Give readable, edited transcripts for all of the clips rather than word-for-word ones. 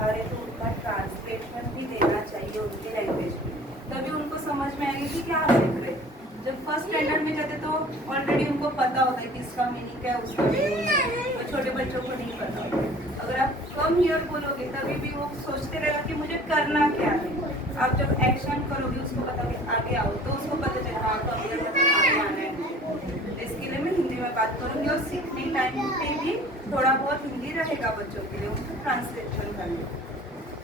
पढ़ा रहे तो उनका ट्रांसलेशन भी देना चाहिए उनकी लैंग्वेज में, तभी उनको समझ में आएगी कि क्या सीख रहे। जब फर्स्ट स्टैंडर्ड में जाते तो ऑलरेडी उनको पता होता है कि इसका मीनिंग क्या है, उसका मीनिंग क्या है, तो छोटे बच्चों को नहीं पता होता। अगर आप कम हियर बोलोगे तभी भी वो सोचते रहेगा कि मुझे करना क्या है। आप जब एक्शन करोगे उसको पता कि आगे आओ, तो उसको पता चलेगा हाँ कम हियर मतलब आगे आना है। तो इसके लिए मैं हिंदी में बात करूँगी और सीखने टाइम पे भी थोड़ा बहुत हिंदी रहेगा बच्चों के लिए, उनको ट्रांसलेशन करने।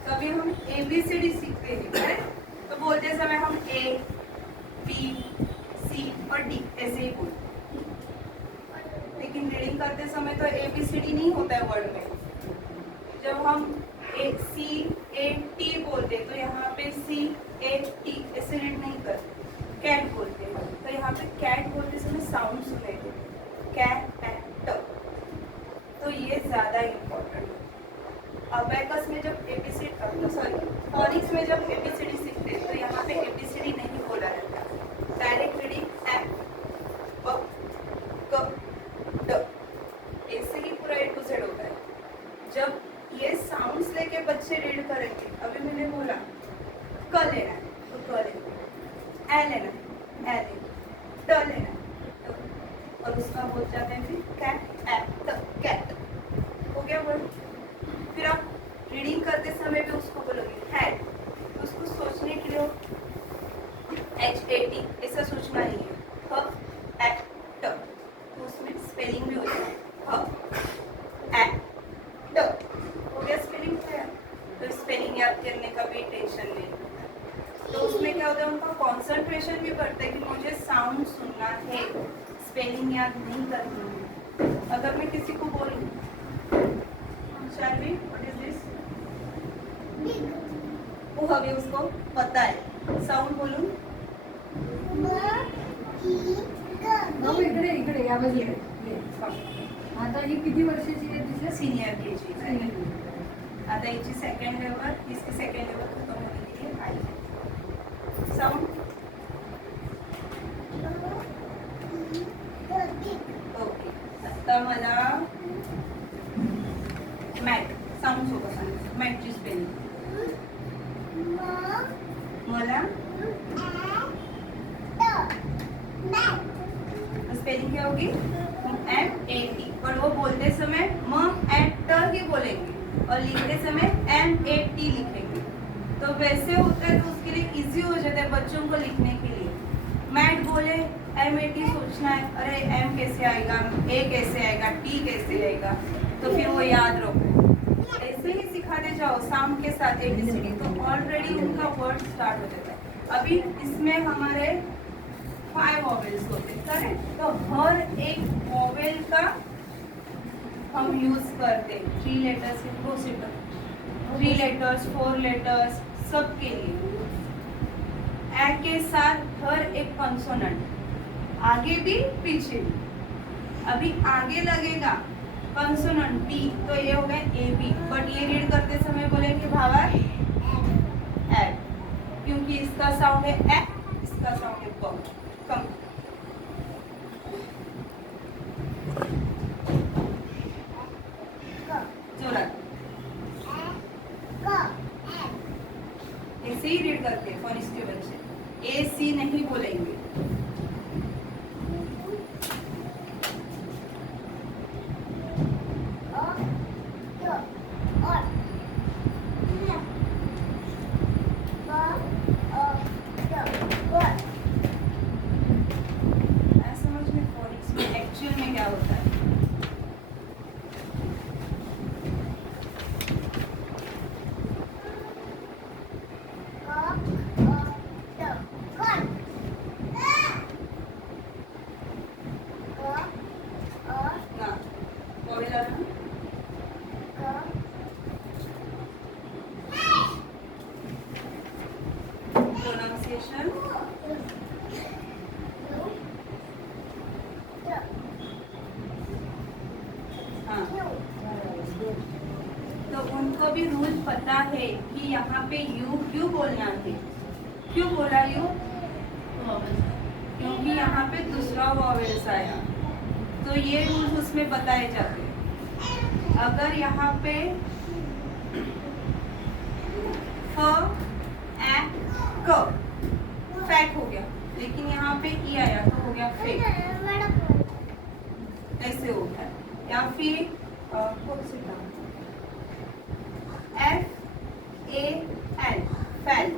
तो अभी हम ABCD सीखते हैं, तो बोलते समय हम A, B, C और D ऐसे ही बोलते, लेकिन रीडिंग करते समय तो ABCD नहीं होता है वर्ड में। जब हम CAT बोलते तो यहाँ पे CAT ऐसे रीड नहीं करते, कैट बोलते हैं। तो यहाँ पे कैट बोलते समय साउंड सुनेंगे, कैट। तो ये ज्यादा इम्पोर्टेंट है। अबैकस में जब फॉनिक्स में जब ABCD सीखते हैं तो यहाँ पे ABCD नहीं बोला जाता, डायरेक्ट रीडिंग ऐसे ही पूरा A to Z होता है। जब ये साउंड्स लेके बच्चे रीड करेंगे, अभी मैंने बोला क लेना है तो क लेना है, ए लेना है ए लेना, ट लेना है तो, और उसका बोल जाते हैं फिर कैट। हो गया वर्ड। फिर आप रीडिंग करते समय भी उसको बोलोगे हैड, तो उसको सोचने के लिए HAT ऐसा सोचना नहीं है, तो उसमें स्पेलिंग भी हो जाए हो गया स्पेलिंग है। तो स्पेलिंग याद करने का भी टेंशन नहीं। तो उसमें क्या होता है, उनका कंसंट्रेशन भी बढ़ता है कि मुझे साउंड सुनना है, स्पेलिंग याद नहीं करनी है। अगर मैं किसी को बोलूँ शायद व्हाट इज दिस, वो अभी उसको पता है, साउंड बोलूँ इकडे या बाजूला आता ही किती वर्षाची आहे तिच्या सीनियर KG। आता हिची सेकंड लेवल, इसकी सेकंड लेवल खत्म होने के लिए आई है। Sound okay. आता मला मॅट साउंड सोबत सांगितलं, मॅटची स्पेलिंग मला स्पेलिंग क्या होगी MAT, पर वो बोलते समय MAT ही बोलेंगे और लिखते समय MAT लिखेंगे। तो वैसे होता है तो उसके लिए इजी हो जाता है बच्चों को लिखने के लिए। मैट बोले MAT सोचना है, अरे M कैसे आएगा, A कैसे आएगा, T कैसे आएगा, तो फिर वो याद रखो। ऐसे ही सिखाते जाओ साउंड के साथ ABCD, तो ऑलरेडी उनका वर्ड स्टार्ट हो जाता है। अभी इसमें हमारे 5 वॉवेल्स होते हैं, करेक्ट? तो हर एक वॉवेल का हम यूज करते हैं 3 लेटर्स, 3 लेटर्स 4 लेटर्स सबके लिए। ए के साथ हर एक कंसोनेंट, आगे भी पीछे भी। अभी आगे लगेगा कंसोनेंट B, तो ये हो गया AB, बट ये रीड करते समय बोलेंगे भावा ए, क्योंकि इसका साउंड है ए, इसका साउंड है ब। कम जोरात ऐसे ही रीड करते हैं फॉनिक्स के बच्चे, AC नहीं बोलेंगे। समझ में फॉनिक्स में एक्चुअल में क्या होता है। प्रोनाउंसिएशन तो उनको भी रूल पता है कि यहाँ पे यू क्यों बोलना है। क्यों बोला यू? क्योंकि यहाँ पे दूसरा वॉवेल्स आया, तो ये रूल्स उसमें बताए जाते हैं। अगर यहाँ पे फ ए क, फैक हो गया, लेकिन यहाँ पे ई आया तो हो गया फेक, ऐसे हो गया। या फिर एफ ए एल, फैल,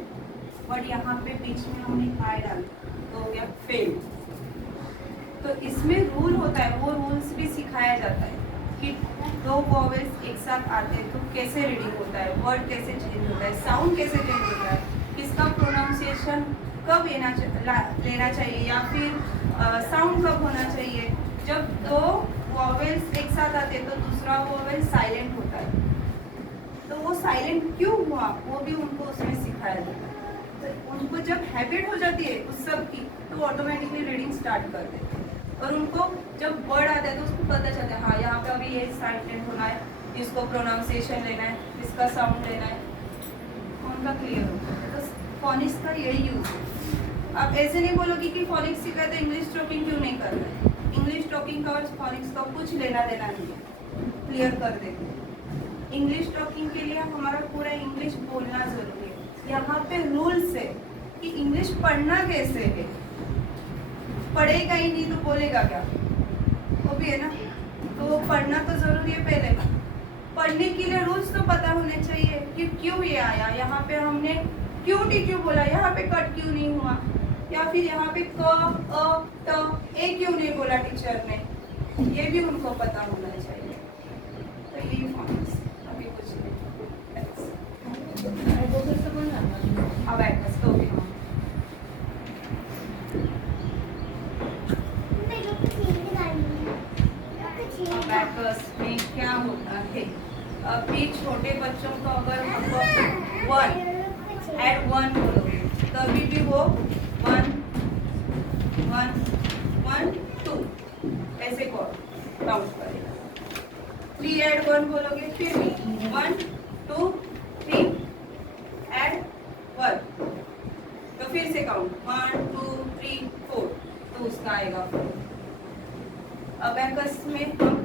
बट यहाँ पे बीच में हमने आई डाल तो हो गया फेल। तो इसमें रूल होता है, वो रूल्स भी सिखाया जाता है कि दो वॉवेल्स एक साथ आते हैं तो कैसे रीडिंग होता है, वर्ड कैसे चेंज होता है, साउंड कैसे चेंज होता है, किसका प्रोनाउंसिएशन कब लेना चाहिए, या फिर साउंड कब होना चाहिए। जब दो वॉवेल्स एक साथ आते हैं तो दूसरा वॉवेल साइलेंट होता है, तो वो साइलेंट क्यों हुआ वो भी उनको उसमें सिखाया जाता है। तो उनको जब हैबिट हो जाती है उस सब की तो ऑटोमेटिकली रीडिंग स्टार्ट कर देते हैं, और उनको जब वर्ड आता है तो उसको पता चलता है हाँ यहाँ पे अभी ये साइलेंट होना है, इसको प्रोनाउंसिएशन लेना है, इसका साउंड लेना है, उनका क्लियर होता है। तो फोनिक्स का यही यूज है। आप ऐसे नहीं बोलोगे कि फोनिक्स सीखा तो इंग्लिश टॉकिंग क्यों नहीं कर रहे, इंग्लिश टॉकिंग का और फोनिक्स का कुछ लेना देना नहीं है, क्लियर कर देंगे। इंग्लिश टॉकिंग के लिए हमारा पूरा इंग्लिश बोलना जरूरी है। यहाँ पे रूल्स है कि इंग्लिश पढ़ना कैसे है, पढ़ेगा ही नहीं तो बोलेगा क्या, वो भी है ना। तो पढ़ना तो जरूरी है पहले, पढ़ने के लिए रूल्स तो पता होने चाहिए कि क्यों ये आया, यहाँ पे हमने क्यों टी क्यों बोला, यहाँ पे कट क्यों नहीं हुआ, या फिर यहाँ पे क अ ट ए क्यों नहीं बोला टीचर ने, ये भी उनको पता होना चाहिए। तो यही फॉर्म्स, अभी कुछ नहीं। अब एड्रेस तो भी अबैकस में क्या होता है, अभी छोटे बच्चों को अगर हमको 1 ऐड 1 बोलोगे तभी भी वो 1 1 1 2 ऐसे काउंट करेगा। 3 ऐड 1 बोलोगे फिर 1 2 3 ऐड 1, तो फिर से काउंट 1 2 3 4, तो उसका आएगा 4। अबैकस में हम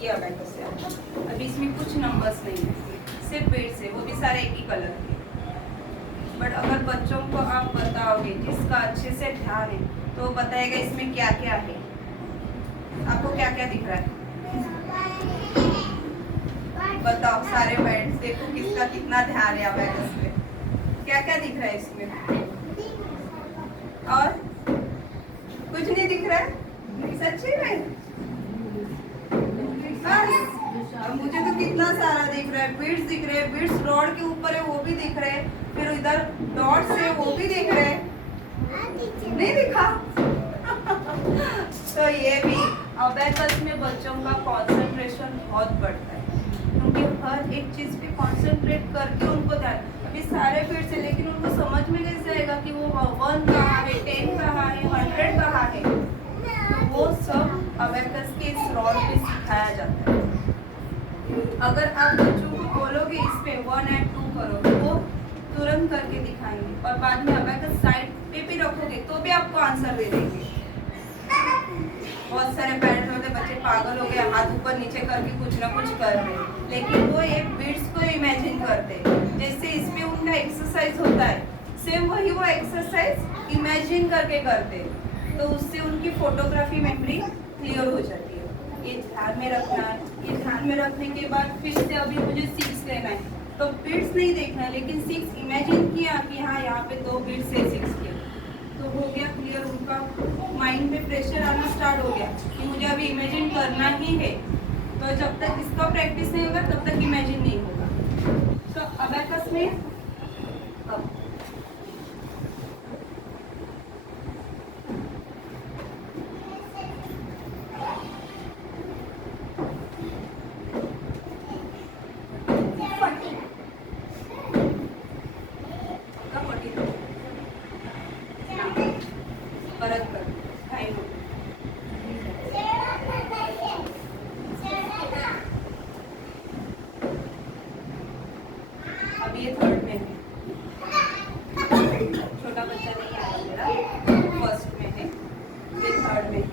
ये अबैकस है। अभी इसमें कुछ नंबर्स नहीं है, सिर्फ बिट्स है, वो भी सारे एक ही कलर के। बट अगर बच्चों को आप बताओगे जिसका अच्छे से ध्यान है तो वो बताएगा इसमें क्या क्या है। आपको क्या क्या दिख रहा है बताओ, सारे पेरेंट्स देखो किसका कितना ध्यान है अबैकस में, क्या क्या दिख रहा है इसमें, और कुछ नहीं दिख रहा है सच्ची में। मुझे तो कितना सारा दिख रहा है, बीट्स दिख रहे हैं, बीट्स रॉड के ऊपर है वो भी दिख रहे हैं, फिर इधर डॉट्स है वो भी दिख रहे हैं, नहीं दिखा तो ये भी अबैकस में बच्चों का कंसंट्रेशन बहुत बढ़ता है, क्योंकि हर एक चीज पे कंसंट्रेट करके उनको ध्यान, अभी सारे बीट्स है लेकिन उनको समझ में कैसे आएगा कि वो 1 कहाँ है, 10 कहाँ है, 100 कहाँ है, वो सब अबैकस के इस रॉड पे सिखाया जाता है। अगर आप बच्चों को बोलोगे इसमें 1 ऐड 2 करो तो वो तुरंत करके दिखाएंगे, और बाद में अबैकस साइड पे भी रखोगे तो भी आपको आंसर दे देंगे। बहुत सारे पेरेंट्स होते बच्चे पागल हो गए, हाथ ऊपर नीचे करके कुछ ना कुछ कर रहे हैं, लेकिन वो एक बीट्स को इमेजिन करते हैं, जैसे इसमें उनका एक्सरसाइज होता है सेम वही वो एक्सरसाइज इमेजिन करके करते हैं, तो उससे उनकी फोटोग्राफी मेमोरी क्लियर हो जाती है। ये ध्यान में रखना है, ये ध्यान में रखने के बाद फिर से अभी मुझे 6 लेना है, तो बीट्स नहीं देखना है लेकिन 6 इमेजिन किया कि हाँ यहाँ पे 2 बीट्स है 6 के, तो हो गया क्लियर, उनका माइंड में प्रेशर आना स्टार्ट हो गया कि मुझे अभी इमेजिन करना ही है। तो जब तक इसका प्रैक्टिस नहीं होगा तब तक इमेजिन नहीं होगा। तो अबैकस में अब परत कर टाइम अब ये 3rd में है, छोटा बच्चा नहीं आया मेरा, 1st में है, ये 3rd में है।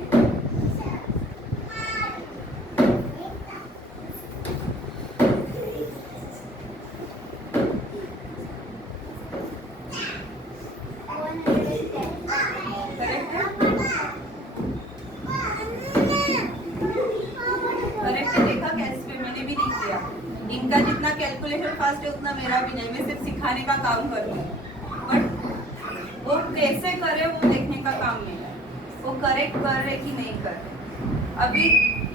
कैसे करे वो देखने का काम नहीं है, वो करेक्ट कर रहे कि नहीं कर रहे। अभी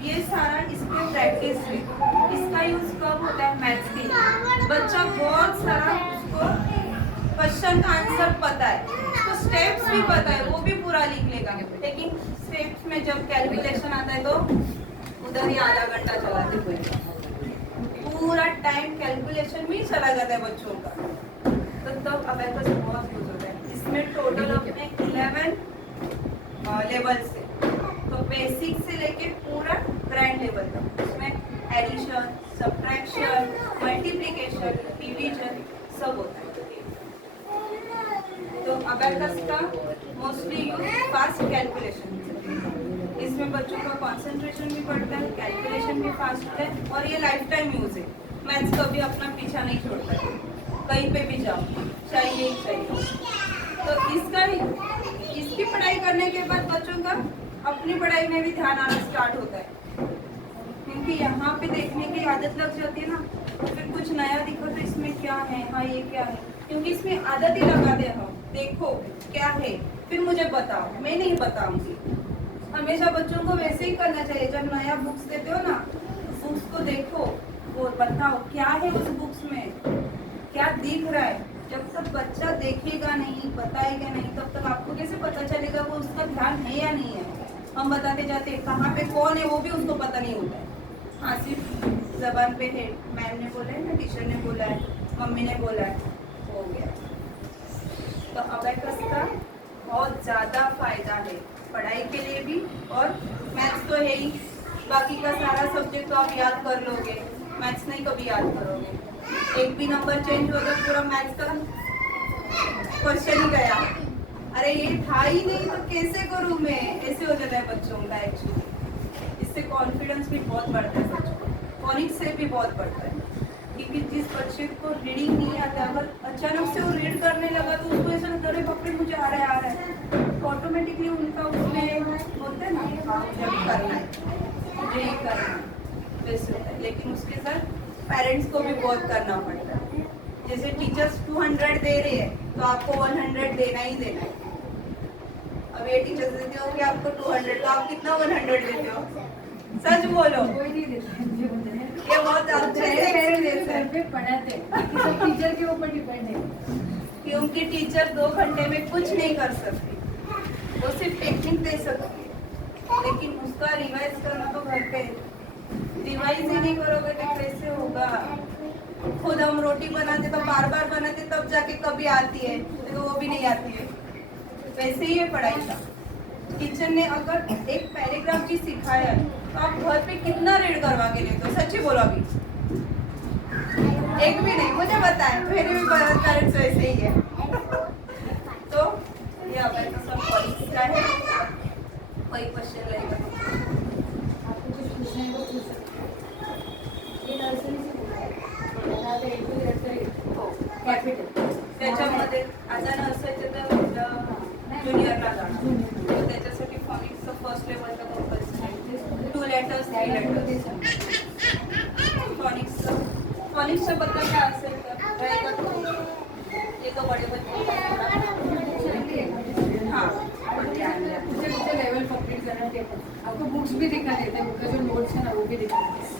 ये सारा इसमें प्रैक्टिस है। इसका यूज कब होता है? मैथ्स के लिए। बच्चा बहुत सारा उसको क्वेश्चन का आंसर पता है, उसको स्टेप्स भी पता है, वो भी पूरा लिख लेगा, लेकिन स्टेप्स में जब कैलकुलेशन आता है तो उधर ही आधा घंटा चलाते हुए पूरा टाइम कैलकुलेशन में ही चला जाता है बच्चों का। तो तब अबेकस बहुत यूज होता है। इसमें टोटल अपने 11 लेवल्स है, तो बेसिक से लेके पूरा ग्रैंड लेवल तक उसमें एडिशन, सब्ट्रैक्शन, मल्टीप्लिकेशन, डिवीजन सब होता है। तो अबेकस का मोस्टली यूज फास्ट कैलकुलेशन, इसमें बच्चों का कंसंट्रेशन भी बढ़ता है, कैलकुलेशन भी फास्ट है, और ये लाइफ टाइम यूज है। मैथ्स कभी अपना पीछा नहीं छोड़ता है, कहीं पे भी जाओ चाहिए ही चाहिए। तो इसकी पढ़ाई करने के बाद बच्चों का अपनी पढ़ाई में भी ध्यान आना स्टार्ट होता है, क्योंकि यहाँ पे देखने की आदत लग जाती है ना, तो फिर कुछ नया दिखो तो इसमें क्या है, हाँ ये क्या है, क्योंकि इसमें आदत ही लगा दे हम, देखो क्या है फिर मुझे बताओ, मैं नहीं बताऊंगी। हमेशा बच्चों को वैसे ही करना चाहिए। जब नया बुक्स देते हो ना, बुक्स को देखो, वो बताओ क्या है उस बुक्स में, क्या दिख रहा है। जब तक बच्चा देखेगा नहीं, बताएगा नहीं, तब तक आपको कैसे पता चलेगा वो उसका ध्यान है या नहीं है। हम बताते जाते हैं, कहाँ पे कौन है वो भी उसको पता नहीं होता है। हाँ, सिर्फ जबान पे है, मैम ने बोला है ना, टीचर ने बोला है, मम्मी ने बोला है, हो गया। तो अबेकस का बहुत ज़्यादा फायदा है पढ़ाई के लिए भी, और मैथ्स तो है ही, बाकी का सारा सब्जेक्ट तो आप याद कर लोगे, मैथ्स नहीं कभी याद करोगे। एक भी नंबर चेंज हो तो पूरा मैथ्स का क्वेश्चन ही गया, अरे ये था ही नहीं तो कैसे करूँ मैं, ऐसे हो जाता है बच्चों का एक्चुअली। इससे कॉन्फिडेंस भी बहुत बढ़ता है बच्चों को, फोनिक्स से भी बहुत बढ़ता है, क्योंकि जिस बच्चे को रीडिंग नहीं आता, अगर अचानक से वो रीड करने लगा तो उसको ऐसा लगता है बाप रे मुझे आ रहा है, ऑटोमेटिकली उनका उसमें होता है ना, हाँ मुझे अभी करना है, मुझे ये करना है, वैसे होता है। लेकिन उसके साथ पेरेंट्स को भी बहुत करना पड़ता है। जैसे टीचर्स 200 दे रहे हैं तो आपको 100 देना ही देना है। अब ये टीचर्स देते हो कि आपको 200, तो आप कितना 100 देते हो? सच बोलो, कोई नहीं देता, ये बहुत अच्छे से पढ़ाते सब टीचर के ऊपर डिपेंड है, क्योंकि टीचर 2 घंटे में कुछ नहीं कर सकती, वो सिर्फ टेक्निक दे सकती है, लेकिन उसका रिवाइज करना तो घर पे, रिवाइज ही नहीं करोगे तो कैसे होगा। खुद हम रोटी बनाते तो बार बार बनाते, तब जाके कभी आती है, तो वो भी नहीं आती है। वैसे ही है पढ़ाई का, टीचर ने अगर एक पैराग्राफ जी सिखाया है तो आप घर पे कितना रीड करवा के लेते हो? सच्ची बोलो, अभी एक भी नहीं, मुझे बताएं, मेरे भी पेरेंट्स वैसे ही है। तो ये अबेकस सब पॉलिसी का है। कोई क्वेश्चन रहेगा आपको कुछ पूछना है वो पूछ सकते हैं। ये नर्सरी से कॅपिटल त्याच्यामध्ये आता नर्सरीचे तर ज्युनियरला जाणार, तर त्याच्यासाठी फॉनिक्सचं फर्स्ट लेवलचं कंपल्सरी आहे, 2 लेटर्स 3 लेटर्स। फॉनिक्सच्या बद्दल काय असेल तर एक बडे बच्चे, हाँ लेवल कंप्लीट करना चाहिए। आपको बुक्स भी दिखा देते हैं, उनका जो नोट्स है ना वो भी दिखा देते हैं।